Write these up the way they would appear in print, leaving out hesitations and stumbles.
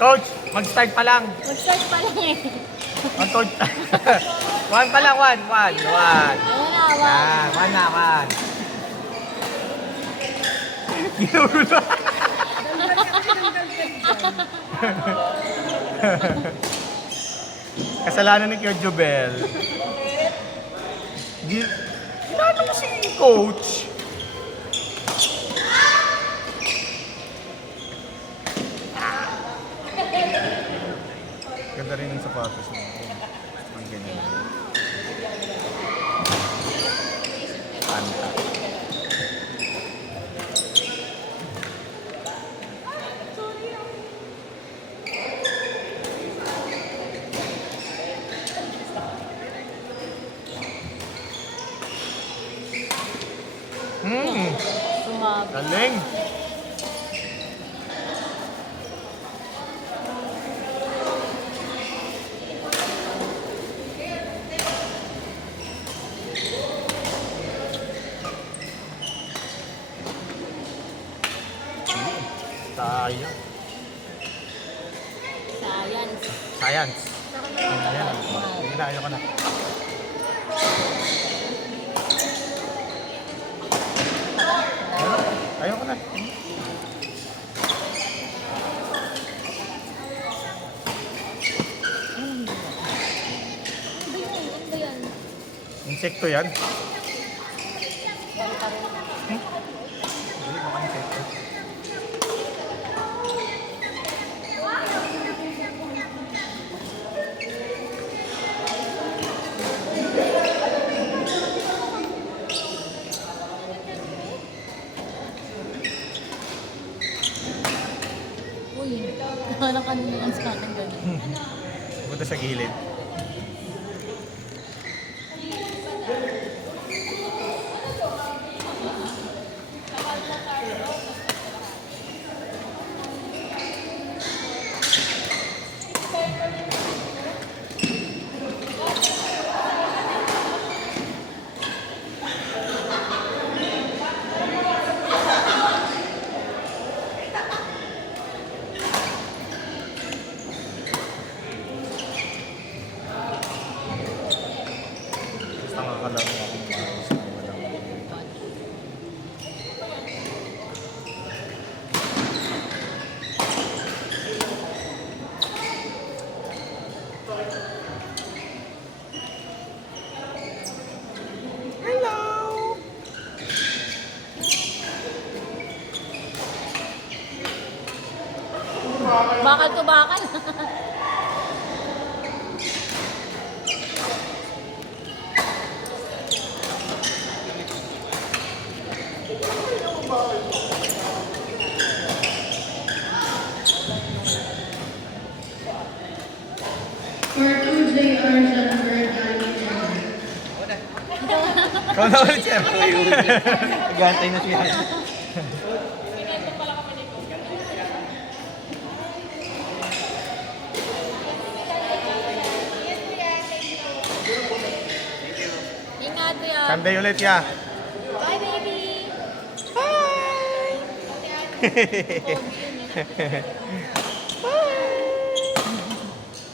Coach, mag-start pa lang. Mag-start pa lang eh. Coach. One pa lang, one. Ayun na, One na, one. Ginulo. Kasalanan ni Kuya Jubel. Ginano mo si Coach? Ganda rin yung sapatos mo. Ang ganyan. Panta. Sumabot. Galing. Sayang. Science. Science. Ayan. Sige na, ayoko na. Ayoko na. Ano ba yan? Insekto yan. Taro-taro. Hindi, baka insekto. Uy, parang kanina yan sa akin ganun. Punta sa gilid. Basta nakakalaro akong maayos na walang Hello! Bakal to bakal. For Tuesday hours on Bird Alley Channel. Ikaw na ulit, sir. Nag-aantay na siya. Ingat yan. Sunday ulit, ya. Bye, baby.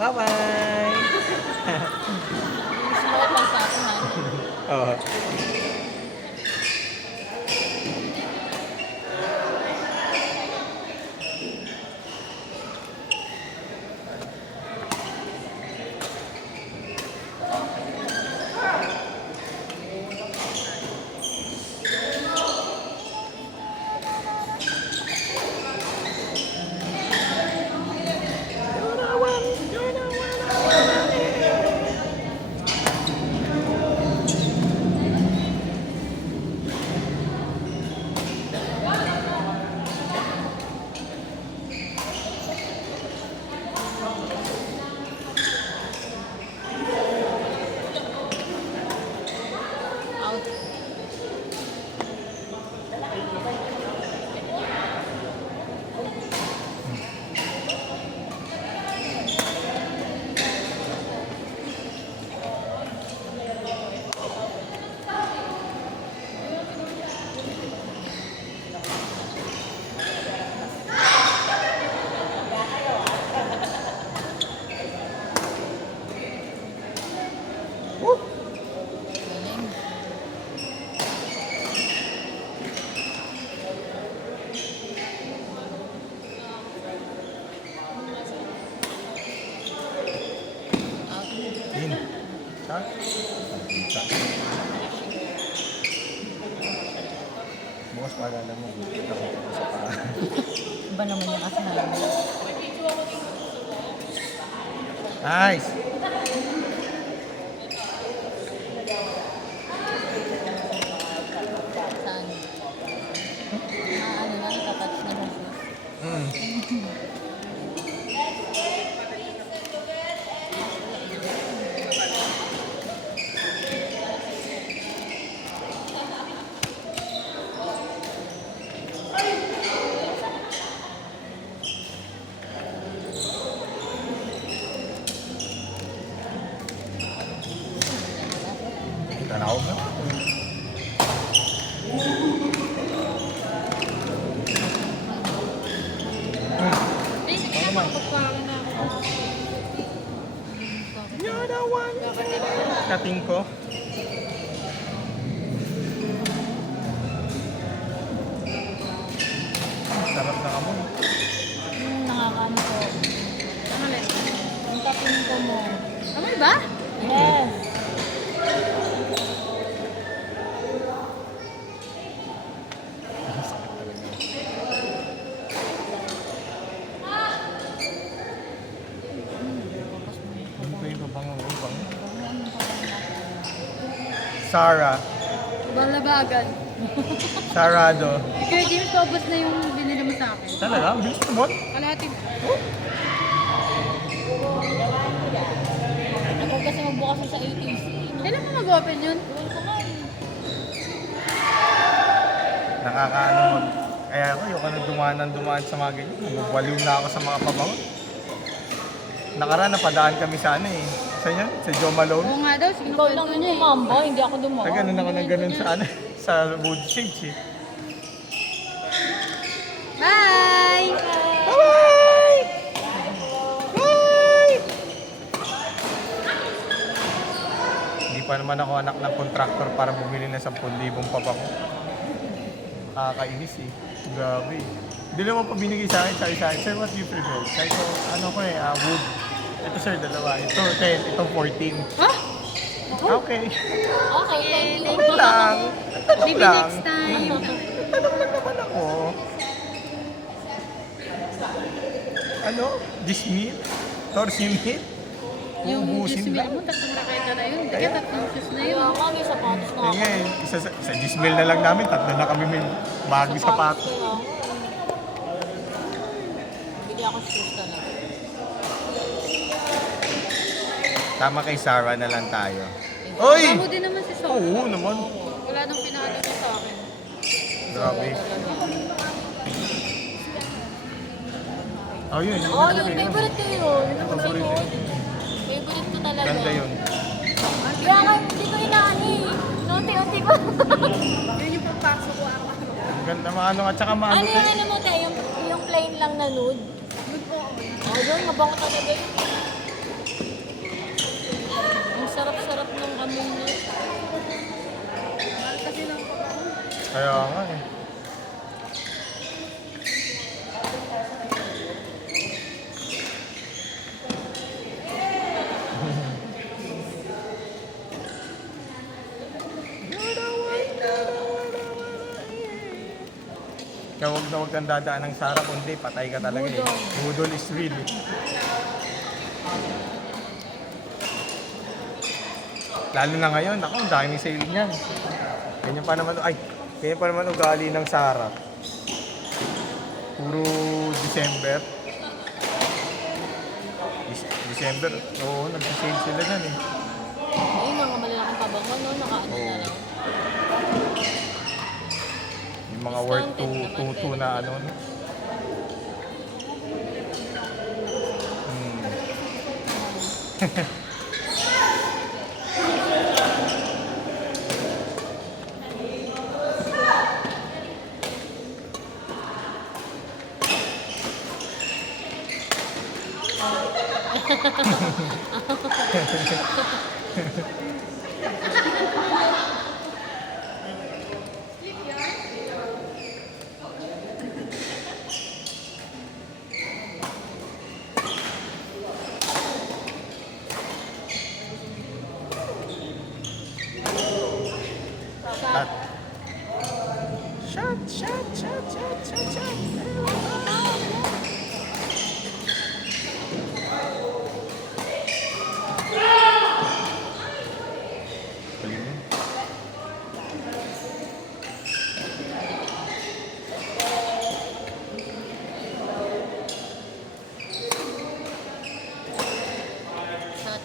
Bye-bye! Small lang sa akin ha. Oo. Bukas paalala mo, kita ko sa paa. Iba naman yung asahan mo. Nice! Saan? Ano lang, kakatch na yung shoes. Tanawag na. You're the one. Kating ko. Sarap na amoy. Nakakaano ko. Yung tapin ko mo. Amoy ba? Yes! Ano ba yung babang? Sarah. Balabagan. Sarado. Kuya James, paubos na yung binili mo sa akin. Talaga? Ang bilis mo, Bon? Kalahati. Ako kasi magbukas sa ATC. Kailan mo mag-open yun? Gawin ko nga eh. Nakakaano mag... Kaya ako, yung ano dumaan sa mga ganyan. Nagwaliw na ako sa mga pabango. Nakaraan, napadaan kami sa ano eh. Saan yan? Sa Joe Malone. Oo nga daw, sige Ikaw lang yung tumamba, hindi ako dumaan. Sa ganun ako ng ganun sa ano, sa wood shades eh. Bye! Bye! Bye! Hindi pa naman ako anak ng contractor para bumili ng 10,000 pabango. Nakakainis eh. Grabe. Hindi naman pa binigay sa akin, sabi sa akin, sir, what do you prefer? Sabi ko, ano ko eh, wood. Ito sir, dalawa. Ito 10, ito 14. Ha? Okay. Okay, thank you. Okay lang. Tanong Maybe lang. next time. Tanong lang naman ako. Ano? Dismil? Torsimil? Yung Ubusin juice meal lang. mo, tatlong raketa na yun. Kaya Kaya? tatlong juice na yun. Kaya nga, may sapatos na ako. Kaya sa dismil na lang namin, tatlo na kami may bagong sapatos. kaya ako. Bili ako shoes na lang. Tama kay Sarah na lang tayo. Oy! Ako din naman si Sol. Oo naman. Wala nang pinalo niya sa akin. Grabe. Oh, yun. Oh, yung favorite ko yun. Yung Favorite. favorite ko talaga. Ganda yun. Kaya nga, hindi ko inaani. Unti-unti ko. Yun yung pagpasok ko ako. Ganda maano at saka maano. Ano yung ano mo, te? Yung plain lang na nude? Good po ako. Oh, yun, mabango talaga yun. Ang sarap-sarap ng amoy niya. Mahal kasi lang po ako. Kaya nga eh. Kaya huwag kang dadaan ng Sarah, kundi patay ka talaga eh. Budol is real eh. Lalo na ngayon, ako, ang daming sale niyan. Ganyan pa naman ugali ng Sarah. Puro December. December, oo, nag-sale sila dyan eh. Ayun, mga malalaking pabango, no? Nakaano na lang. Yung mga worth to na ano. No? At shots. Galing mo. Shot.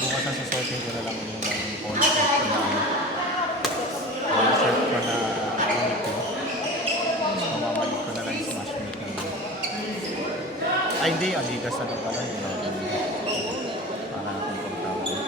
Bukas ang susuotin ko na lang yung polo shirt ko na polo shirt ko na ganito. Tapos mamamalik ko na lang yung smash meat na yun. Ay hindi, Adidas na lang pala. Para komportable.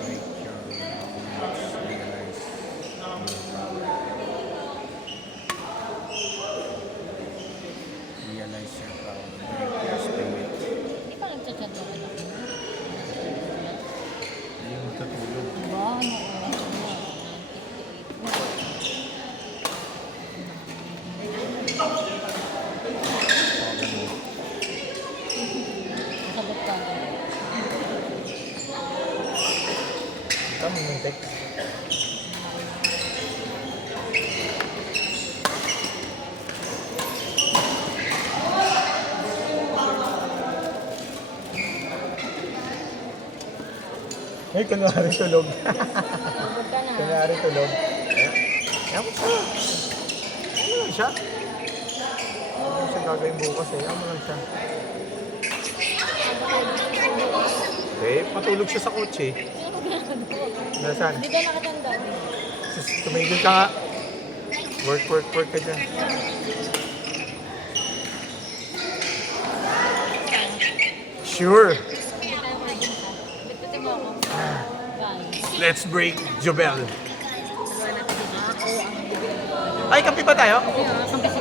Make your limits, realize your power. Realize your power. Break your spirit. Hindi pa nagchat-chat na anak mo. Hindi mo tutulog. Diba? Ano oras na? 9:58 na. Sagot ka. Kami yung text. Ay, kunwari tulog. Sagot ka na. Kunwari tulog. Ewan ko siya. Ano lang siya? Ano lang siya gagawin bukas eh. Ano lang siya. Eh, matulog siya sa kotse. Ano ba ginagawa? Nasaan? Hindi ka nakatanda. Sus, tumigil ka nga. Work ka dyan. Sure. Hindi tayo virgin ka. Bitbitin mo ako. Guys. Let's break Jobel. Dalawa natin dito. Ako ang bibigyan ko. Ay, kampi pa tayo? Kampi si